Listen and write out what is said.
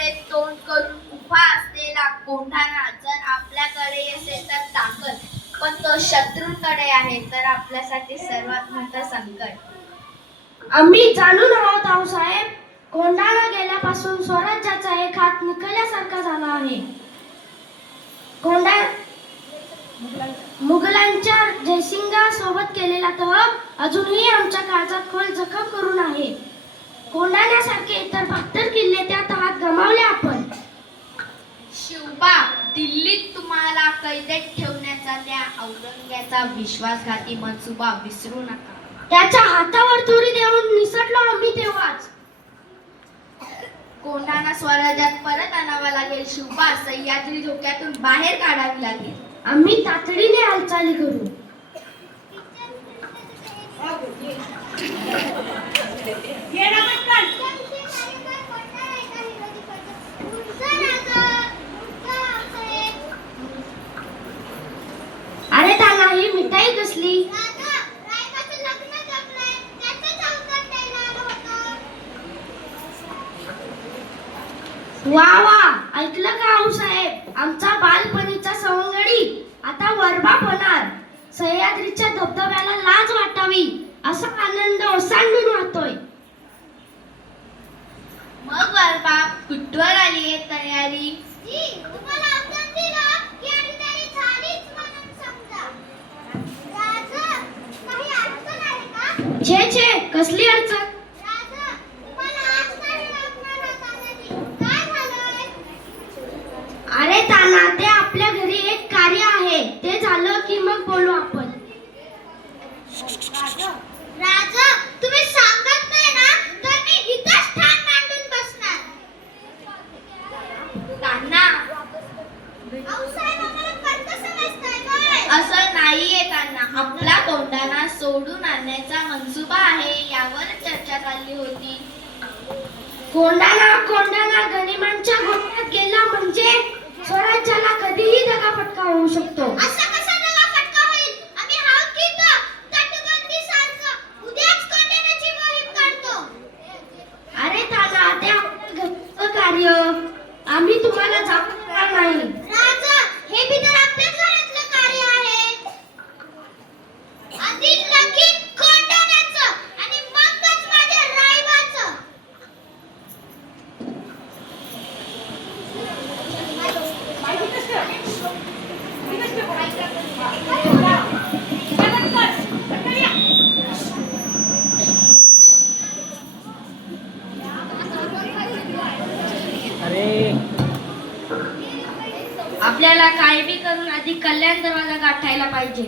कोंडाण्याकडे तोंड करून उभा असलेला कोंढाणा जर आपल्याकडे असेल तर ताकद, पण तो शत्रूंकडे आहे तर आपल्यासाठी सर्वात मोठं संकट. आम्ही जाणून आहोत आऊसाहेब, कोंढाणा गेल्यापासून स्वराज्याचा एक हात निखळल्यासारखा झाला आहे. मुघलांच्या जयसिंगा सोबत केलेला तह अजूनही आमच्या काळजात खोल जखम करून आहे. कोंढाण्यासारखे इतर 72 किल्ले त्या तहात गमावले आपण. शिवबा, दिल्लीत तुम्हाला कैदेत ठेवण्याचा त्या औरंग्याचा विश्वासघाती मनसुबा विसरू नका. त्याच्या हातावर तुरी देऊन निसटलो आम्ही तेव्हाच. कोंढाणा स्वराज्यात परत आणावा लागेल शिवबा. सह्याद्री धोक्यातून बाहेर काढावी लागेल. आम्ही तातडीने हालचाली करू. अरे ताना, ही मिठाई कसली? वा वा, ऐकलं का आऊसाहेब? आमचा बालपणीचा सवंगडी आता वरबाप होणार. सह्याद्रीच्या धबधब्याला लाज वाटावी असा आनंद ओसांडून वाहतोय. मग वरबाप, कुठवर आलीये तयारी? छे छे, कसली अडचण? अरे ताना, ते आपल्या घरी एक कार्य आहे, ते झालं की मग बोलू आपण. राजा, तुम्ही सांगत नाही ना, तर मी इथंच ठाण मांडून बसणार. तान्हा, आऊसाहेब, आम्हाला पंत समजताय काय? असं नाहीये तान्हा. आपला कोंढाणा सोडून आणण्याचा मनसुबा आहे, यावर चर्चा चालली होती. कोंढाणा कोंढाणा गनिमांच्या गोठ्यात गेला म्हणजे स्वराज्याला कधीही दगाफटका होऊ शकतो. असं कसं दगाफटका होईल? आम्ही हाव की इथं तटबंदीसारखं उद्याच कोंढाण्याची मोहीम काढतो. अरे ताना, ते आपल्या घरचं कार्य, आम्ही तुम्हाला जाऊ देणार नाही. राजा, हे बी तर आपल्याच घरातलं कार्य आहे. आधी लगीन कोंढाण्याचं आणि मगच माझ्या रायबाचं. आपल्याला काय बी करून आधी कल्याण दरवाजा गाठायला पाहिजे.